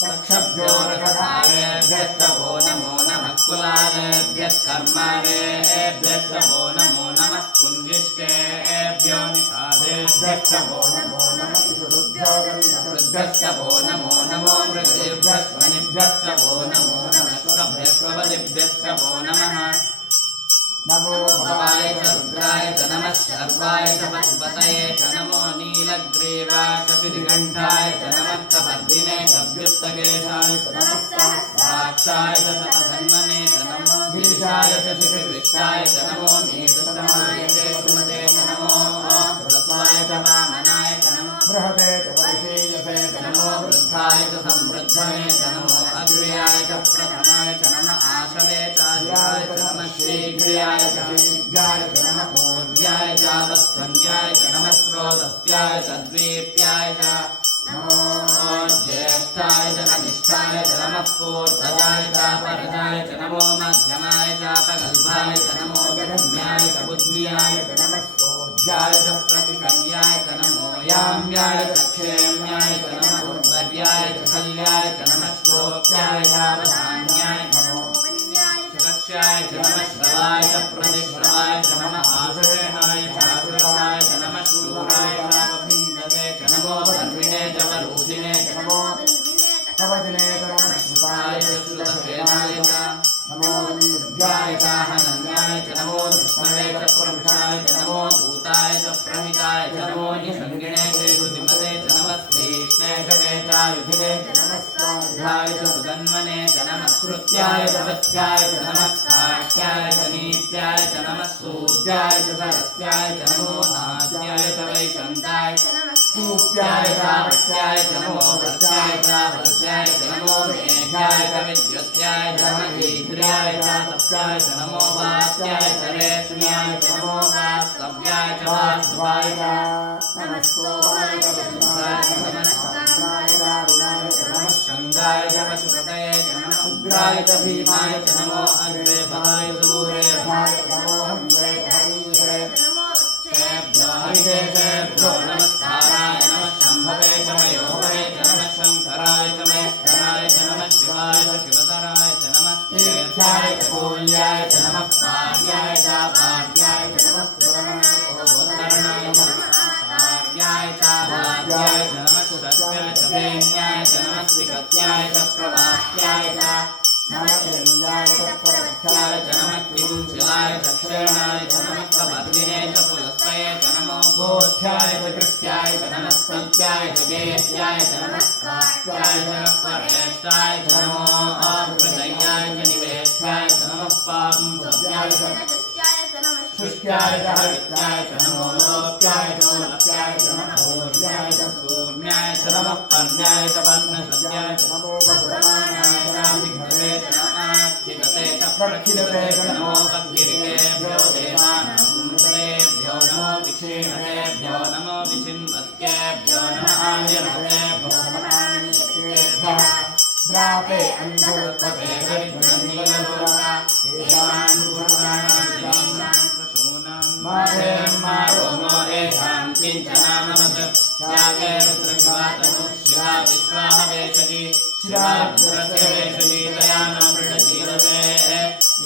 पक्षभ्यो रथधारेभ्यश्च वो नमो नमः कुलालेभ्यः कर्मारेभ्यश्च वो नमो नमः कुञ्जिष्टेभ्यो निषादेभ्यश्च वो नमो नमः ऋभ्यश्च वो नमो नमो मृगेभ्यश्वनिभ्यश्च वो नमो नमः श्वभ्यश्वपतिभ्यश्च वो नमः नमो भवाय च रुद्राय च नमः शर्वाय च पशुपतये च नमो नीलग्रीवाय च श्रीकण्ठाय च नमः कपर्दिने च व्युत्तकेशाय च नमः सहस्राक्षाय च शतधन्वने च नमो गिरिशाय च शिखिविष्टाय च नमो मीतस्तमाय च सुमते च नमो ह्रस्वाय च वामनाय च नमो बृहते च वैशेयसे च नमो वृद्धाय च संवृद्धने च नमो अग्र्याय च प्रथमाय च नमः आशवे च आर्याय च नमः शीघ्र्याय च शीघ्राय च नमः पूर्व्याय च वस्त्वन्याय च नमः स्रोतस्याय च द्वीप्याय च नमो ज्येष्ठाय च कनिष्ठाय च नमः पूर्वजाय च परजाय च नमो मध्यमाय च अपगल्भाय च नमो गगन्याय च बुद्ध्याय च नमः स्तोभ्याय च प्रतिसव्याय च नमो याम्याय च क्षेम्याय च नमः उर्वर्याय च खल्याय च नमः श्लोक्याय च अवधान्याय च नमो लक्ष्याय च नमः श्रवाय च प्रतिश्रवाय च नमः आश्रयाय च आश्रवाय च नमः शूराय च वभिन्दते च नमो धर्मिणे च वरूधिने च नमो कवचने च नमः श्रुताय च श्रुतसेनाय च नमो दुर्गाय च हनन्याय च नमो धृष्णवे च पुरुषाय च नमो दूताय च प्रहिताय च नमो निषङ्गिणे च श्रुतिमते च नमः श्रीष्णे च वेचायुधिने च नमः स्वाध्याय च सुधन्वने च नमः श्रुत्याय च वत्याय च नमः साक्ष्याय च नीत्याय च नमः सूर्याय च सरस्याय च नमो नाद्याय च वैशन्ताय च नमः कूप्याय च वट्याय च नमो वर्षाय च वर्षाय च नमो मेघाय च विद्युत्याय च नमः ईन्द्रियाय च तप्याय च नमो वात्याय च रेक्ष्म्याय च नमो वास्तव्याय च वास्तवाय च नमः सोमाय च रुद्राय च नमः शान्ताय च अरुणाय च नमः शङ्गाय च पशुपतये च नमः उग्राय च भीमाय च नमो अग्रेभाय दूरेभाय च नमो हन्त्रे च हरीश्रे च नमो वृक्षेभ्यो हरिकेशेभ्यो नमस्काराय नमः शम्भवे च मयोभवे च नमः शङ्कराय च महेश्वराय च नमः शिवाय च शिवतराय च नमः तीर्थ्याय च कूल्याय च नमः पार्याय च पार्याय च नमः पुरणाय च गोतरणाय च नमः आचार्याय च आद्याय च नमः सत्याय च वेण्याय च नमः सिकत्याय च प्रवाह्याय च नमः केन्द्राय च प्रवत्याय च नमः किंशिलाय च क्षेणाय च नमः कपर्दिने च पुलस्तये च नमो गोष्ठ्याय च कृत्याय च नमः स्तुत्याय च वेश्याय च नमः काट्याय च परेष्ठाय च नमो अप्रजयाय च निवेश्याय च नमः पापुंसव्याय च शुष्क्याय च हरित्याय च नमो लोप्याय च लप्याय च नमः पूर्व्याय च सूर्याय च नमः पर्ण्याय च वर्णसत्याय च नमो भद्रमाणाय च विघ्नते च नमः खिलते च प्रखिलते च नमो भद्गिरिकेभ्यो देवानां पुंसतेभ्यो नमो विक्षीणतेभ्यो नमो विचिन्वत्केभ्यो नमः आर्यभतेभ्यो नमः आनिकेभ्यः द्रापे अन्धवत्पते हरिद्रन्नीललोका एतान् पुरुषाणां माहे मारो मोहेषां किञ्चनामनमत् यागे रुद्रशिवातनु शिवा विश्वाह वेशजी शिवा रुद्रस्य वेशजी दयानो मृडशीलसे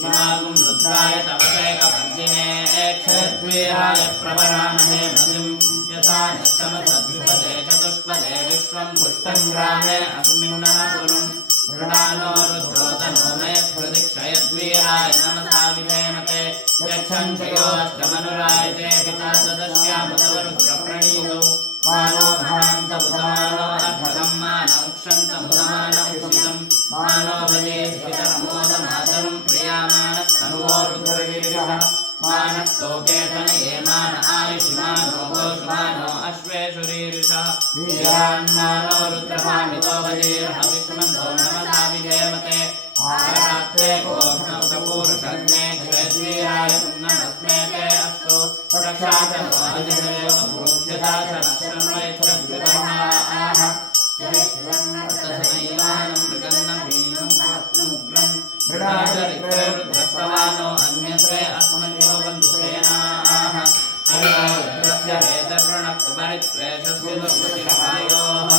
शिवागुं रुद्राय तवसेकपर्दिने क्षयद्वीराय प्रवरामहे मतिं यथा नष्टमसद्विपदे चतुष्पदे विश्वं पुष्टं ग्रामे अस्मिन्नः कुरुं मृडानो रुद्रोतनो मे प्रदिक्षयद्वीराय नमसा विधेमते यच्छन्त्यो अष्टमनुरायते पिता तदस्यामुतव रुद्रप्रणीतौ मानो भान्तमुतमानो अर्भगं मानमुक्षन्तमुतमानमुक्षितं मानो भजेद्वितरमोदमातरं प्रियामानस्तनुवो रुद्रवीर्यः मानस्तोकेतनये मान आयुष्मानो गोषुमानो अश्वेषु रीरिषः वीर्यान्मानो रुद्रभामितो भजेर्ह विष्णुमन्तो नमसा विधेमते आरात्रे कोऽग्नौतपूरुषग्ने क्षयद्वीराय नमस्मेते अस्तु रक्षाकर्माजनयोगपुरुषयथा च नश्रमयच्छद्विवर्णाः तथनैवानं मृगन्नं भीमं प्राप्तुमुग्रं मृडाचरित्रे रुद्रस्तवानो अन्यत्रे अस्मन्यो बन्धुसेनाः रुद्रस्य हेतर्वणक्तपरित्वेषस्य दुर्गतिरहायोः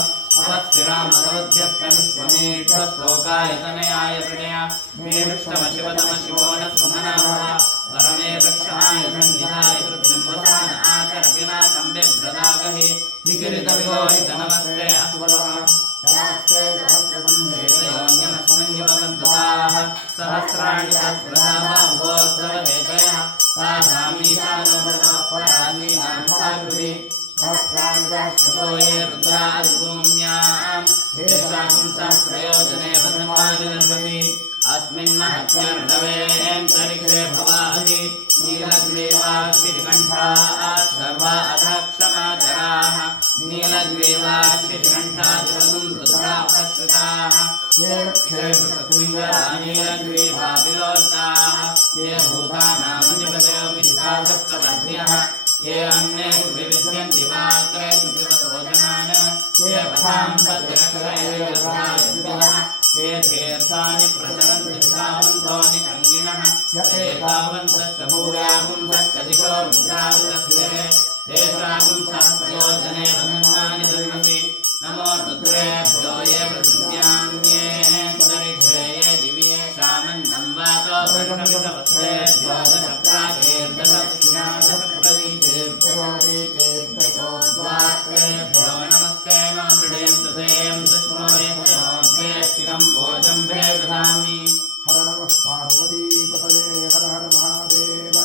अवत्सिरामगवद्भ्यस्तमिष्वमेढ्यश्लोकायतनयाय प्रणया मे वृक्षमशिवतमशिवो न सुमनाभः परमे वृक्षाय धन्यहाय कृत्रिम्बसान आचर विनाकं बिभ्रदागहि विकिरितविलोहितनमस्ते अश्वः हेतयोन्यमस्मन्युपबन्धुताः सहस्राणि सहस्रधा बाहुवोत्सवहेतयः तासामीशानुभृतः परासीनां साकृति सहस्राणिदाश्रुतो ये रुद्रादिभूम्यां येषां सहस्रयोजने वसमाजनर्वति अस्मिन् महत्यर्णवेऽन्तरिक्षे भवाहि नीलग्रीवाश्चितिकण्ठाः सर्वा अधः क्षमाचराः नीलग्रीवाश्चितिकण्ठादिवगुं रुद्रापश्रिताः ये रक्षे पृथक्लिङ्गरा नीलग्रीवा विलोकिताः ये भूतानामधिपतयो विद्धासप्तवर्ध्यः ये अन्ये विविध्यन्ति वाक्रेषु पिबतो जनान् ये वधां पद्यक्षयः ये तीर्थानि प्रचरन्ति धावन्तो निषङ्गिणः ये तावन्तश्च भूयागुं सत्यदिशो रुद्राविदस्ये तेषागुं सहस्रयोजने वधन्वानि दुर्नसि नमो रुद्रेभ्यो ये पृथिव्यान्येऽन्तरिक्षे ये दिवि येषामन्नं वातो वर्षमितवत्सेभ्यो दशप्राचेर्दशक्षिणादशप्रदीचेर्दशोदीचेर्दशोद्वाक्रेभ्यो नमस्ते नो मृडें तुतें दुष्मो यक्षणोद्वेष्टितं भोजं भे दधामि हर नमः पार्वतीपतये हर हर महादेव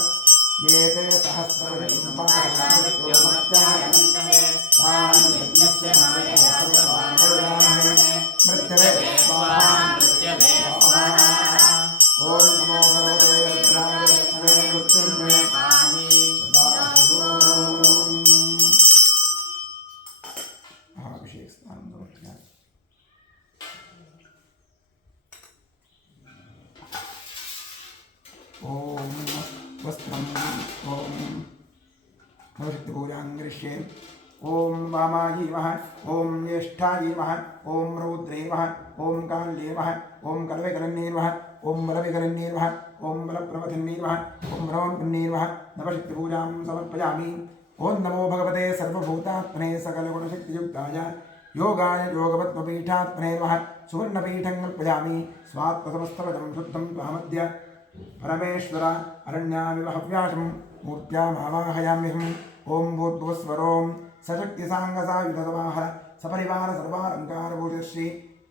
ये ते सहस्रवशं पाशमत्यायन्ते तान्यज्ञस्य मायया सर्वाणि मृत्यवे स्वाहा मृत्यवे स्वाहा ॐ नमो भगवते रुद्राय लक्ष्मे मृत्युर्मे पाहि अभिषेक स्नानं समर्पयामि ॐ वस्त्रं ॐ नवशक्तिपूजां करिष्ये ॐ वामायै नमः ॐ ज्येष्ठायै नमः ॐ रौद्रे नमः ॐ काल्ये नमः ॐ कलविकरण्ये नमः ॐ बलविकरण्ये नमः ॐ बलप्रवधिन्ये नमः ॐ रवन्पुण्ये नमः नवशक्तिपूजां समर्पयामि ॐ नमो भगवते सर्वभूतात्मने सकलगुणशक्तियुक्ताय योगाय योगपद्मपीठात्मने नमः सुवर्णपीठं कल्पयामि स्वात्मसमस्तपदं शुद्धं त्वामद्य परमेश्वर अरण्यामिव हव्याशं मूर्त्यामावाहयाम्यहम् ॐ भूर्भुवस्वरों सशक्तिसाङ्गसायुधसमाह सपरिवार सर्वालङ्कारभूषश्री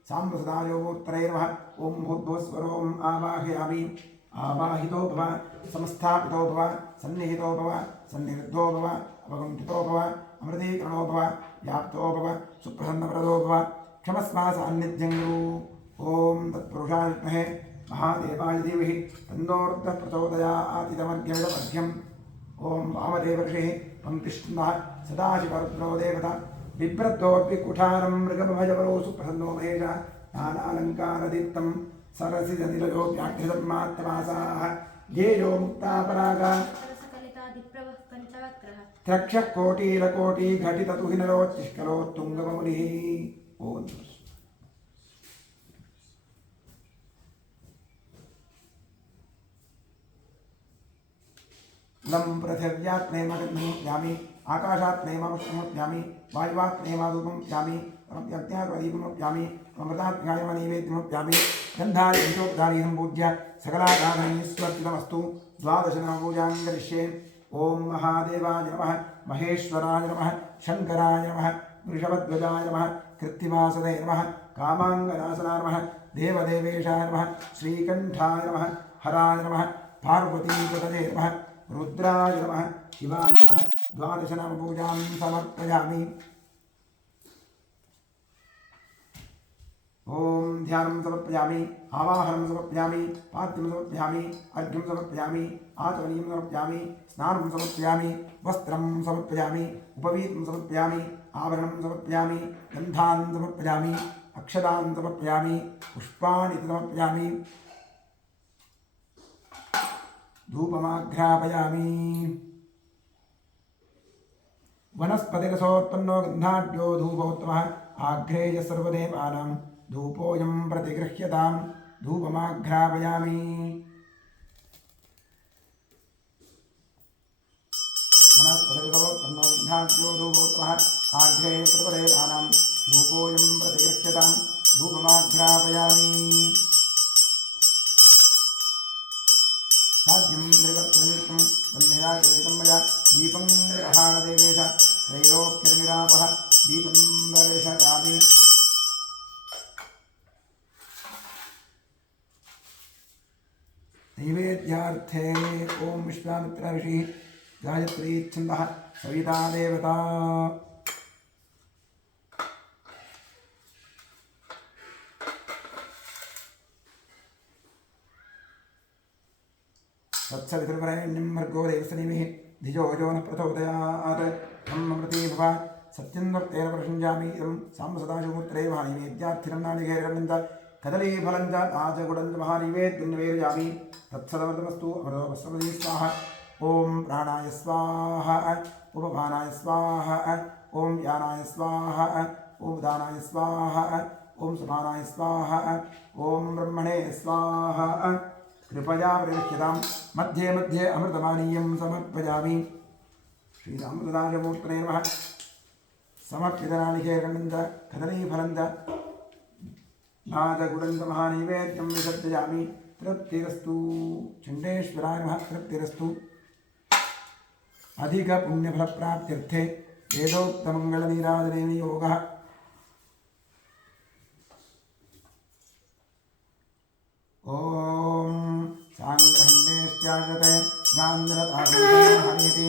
साम्बसदायोगोत्तरे नमः ॐ भूर्भुवस्वरों आवाहयामि आवाहितो भव संस्थापितो भव सन्निहितो भव सन्निरुद्धो भव अवगुण्ठितो भव अमृतीकरणो भव व्याप्तो भव सुप्रसन्नप्रदो भव क्षमस्व सान्निध्यं गुरु ॐ तत्पुरुषाय विद्महे महादेवाय धीमहि तन्नो प्रचोदयात् ॐ वामदेवर्षिः पंक्तिष्ठः सदाशिवरुद्रो देवता बिभ्रद्योऽपि कुठारं मृगमभजवरो सुप्रसन्नो महेश नानालङ्कारदीप्तं सरसिजनिलयोऽप्याघ्रितन्मात्रवासाः ध्येयो मुक्तापरागा त्रक्षः कोटिरकोटिघटिततुहिनरोच्चिष्कलोत्तुङ्गममुनिः ॐ लं पृथिव्यात् प्रेमगन्धमुद्यामि आकाशात् प्रेमपुष्पमुद्यामि वायुवात् प्रेमाधूपमुद्यामि समर्प्यामि अमृतात्मायमनैवेद्यमप्यामि गन्धानि पञ्चोपचारी सम्पूज्य सकलाराधनैस्वर्तितमस्तु द्वादशनामपूजां करिष्ये ॐ महादेवाय नमः महेश्वराय नमः शङ्कराय नमः वृषभध्वजाय नमः कृत्तिवासदे नमः कामाङ्गनाशनाय नमः देवदेवेशाय नमः श्रीकण्ठाय नमः हराय नमः पार्वतीपतये नमः रुद्राय नमः शिवाय नमः द्वादशनामपूजां समर्पयामि ॐ ध्यानं समर्पयामि आवाहनं समर्पयामि पाद्यं समर्पयामि अर्घ्यं समर्पयामि आचमनीयं समर्पयामि स्नानं समर्पयामि वस्त्रं समर्पयामि उपवीतं समर्पयामि आभरणं समर्पयामि गन्धान् समर्पयामि अक्षतान् समर्पयामि पुष्पाणि समर्पयामि धूपमाघ्रापयामि वनस्पतिरसोत्पन्नो गन्धाढ्यो धूपोत्तमः आघ्रेय सर्वदेवानां धूपोऽयं प्रतिगृह्यतां धूपमाघ्रापयामि वनस्पतिरसोत्पन्नो गन्धाढ्यो धूपोत्तमः आघ्रेय सर्वदेवानां धूपोऽयं प्रतिगृह्यतां धूपमाघ्रापयामि साध्यं निर्गत्वनित्यं वह्निरा योजितं मया दीपं निर्वहानदेवेश त्रैलोक्यनिरापः दीपं दर्शयामि नैवेद्यार्थे ॐ विश्वामित्र ऋषिः गायत्री छन्दः सविता देवता तत्सवितुर्वरेण्यं भर्गो देवस्तनीमिः धिजो यो न प्रचोदयात् त्वम् अमृती भव सत्यं वर्तेन प्रशंसामि इदं साम्बसदाशिवमूर्तये महानैवेद्यार्थिनं नालिकेरकर्णञ्च कदलीफलं च ताजगुडं च महानैवेद्यं निवेदयामि तत्सदमृतमस्तु अमृतोपस्रवती स्वाहा ॐ प्राणाय स्वाहा उपपानाय स्वाहा ॐ यानाय स्वाहा ॐ दानाय स्वाहा ॐ समानाय स्वाहा ॐ ब्रह्मणे स्वाहा कृपया प्रविष्यतां मध्ये मध्ये अमृतपानीयं समर्पयामि श्रीरामदासमूर्तये नमः समर्पितनालिकेरकर्णं च कदलीफलं च नादगुडं च महानैवेद्यं विसर्जयामि तृप्तिरस्तु चण्डेश्वराय नमः तृप्तिरस्तु अधिकपुण्यफलप्राप्त्यर्थे वेदोक्तमङ्गलनीराजनेन योगः ॐ साङ्ग्रहण्येश्चाश्रते गान्धरताहरिति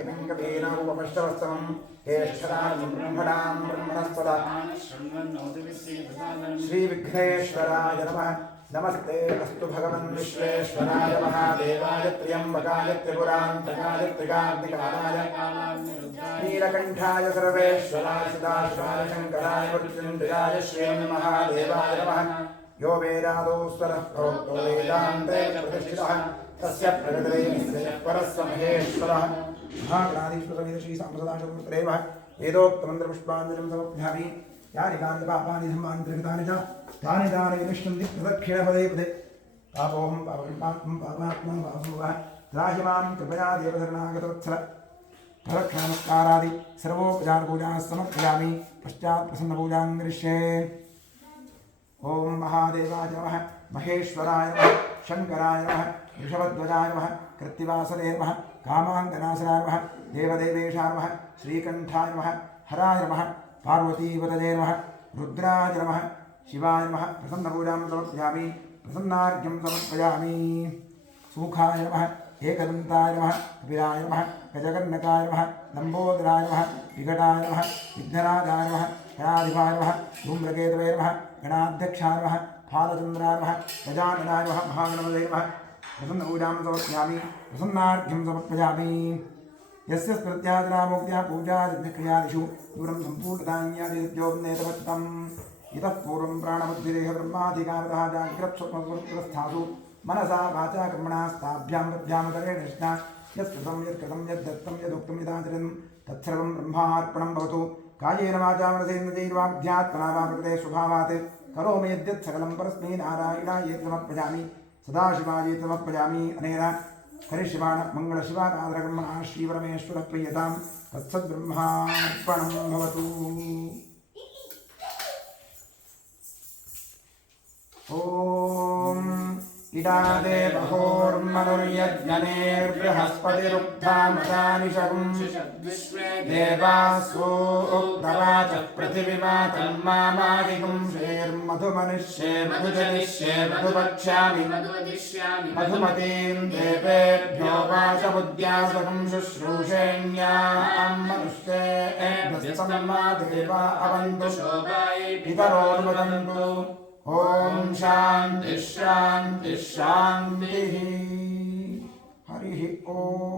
कविं कवीनामुपमश्रवस्तमं ज्येष्ठराजं ब्रह्मणां ब्रह्मणस्पदा श्रीविघ्नेश्वराय नमः। नमस्ते अस्तु भगवन् विश्वेश्वराय महादेवाय त्र्यम्बकाय त्रिपुरान्तकाय त्रिकाग्निकालाय नीलकण्ठाय सर्वेश्वराय सदाशिवाय शङ्कराय मृत्युञ्जयाय श्रीमन्महादेवाय नमः। यो वेदादौ स्वरः प्रोक्तो वेदान्ते प्रतिष्ठितः तस्य प्रगतिरेव परस्य महेश्वरः। महागणाधीश्वरसमेत श्रीसाम्प्रदायमूर्तरेव वेदोक्तमन्त्रपुष्पाञ्जलिं समर्पयामि। यानि कानि पापानि धम्मानि त्रिकृतानि च तानि तानि विनिष्ठन्ति प्रदक्षिणपदे पदे। पापोऽहं पापात्मा पापोऽहं त्राहि मां कृपया देवधरणागतवत्सल। प्रदक्षिणनमस्कारादि सर्वोपचारपूजाः समर्पयामि। पश्चात् प्रसन्नपूजां करिष्ये। ॐ महादेवाय नमः, महेश्वराय नमः, शङ्कराय नमः, ऋषभध्वजाय नमः, कृत्तिवासरे नमः, कामाङ्गनाशनाय नमः, देवदेवेशाय नमः, श्रीकण्ठाय नमः, हराय नमः, पार्वतीपतये नमः, रुद्राय नमः, शिवाय नमः। प्रसन्नपूजां समर्पयामि। प्रसन्नार्घ्यं समर्पयामि। सूखाय नमः, एकदन्ताय नमः, कपिलाय नमः, गजकर्णकाय नमः, लम्बोदराय नमः, विकटाय नमः, विघ्नराजाय नमः, गणाधिपाय नमः, धूम्रकेतवे नमः, गणाध्यक्षाय नमः, फालचन्द्राय नमः, गजाननाय नमः, महागणपतये नमः। प्रसन्नपूजां समर्पयामि। प्रसन्नार्घ्यं समर्पयामि। यस्य स्मृत्यादिनामोक्त्या पूजादिक्रियादिषु दूरं सम्पूर्णतान्यादिद्योन्नेतवत्तम् इतः पूर्वं प्राणबुद्धिदेह ब्रह्माधिकारतः जाग्रत्स्वप्नस्वस्थासु मनसा वाचा कर्मणास्ताभ्यां पद्भ्यामतरेण कृष्णा यत्कृतं यत्कृतं यद्दत्तं यदुक्तं यदाचरन् तत्सर्वं ब्रह्मार्पणं भवतु। कायेन वाचा मनसेन्द्रियैर्वाभ्यात्मना वा प्रकृते स्वभावात् करोमि यद्यत् सकलं परस्मै नारायणायेति समर्पयामि। सदाशिवायेति समर्पयामि। अनेन करिष्यमाण मङ्गलशिवाराधनकर्मणा श्रीपरमेश्वरप्रियतां तत्सद्ब्रह्मार्पणं भवतु। ॐ इडादेवहोर्मनुर्यज्ञनेर्बृहस्पतिरुक्थामदानिशगुं देवासोक्तवाच पृथिवीमातन्मामादिगुं श्रीर्मधुमनुष्येर्मधुजनिष्ये मधुवक्ष्यामि मधुमतीं देवेभ्यो वाचमुद्यासगुं शुश्रूषेण्यां मनुष्येभ्यस्तन्मा देवा अवन्तु पितरोर्वदन्तु। ओम शांति शांति शांति। हरि ओम।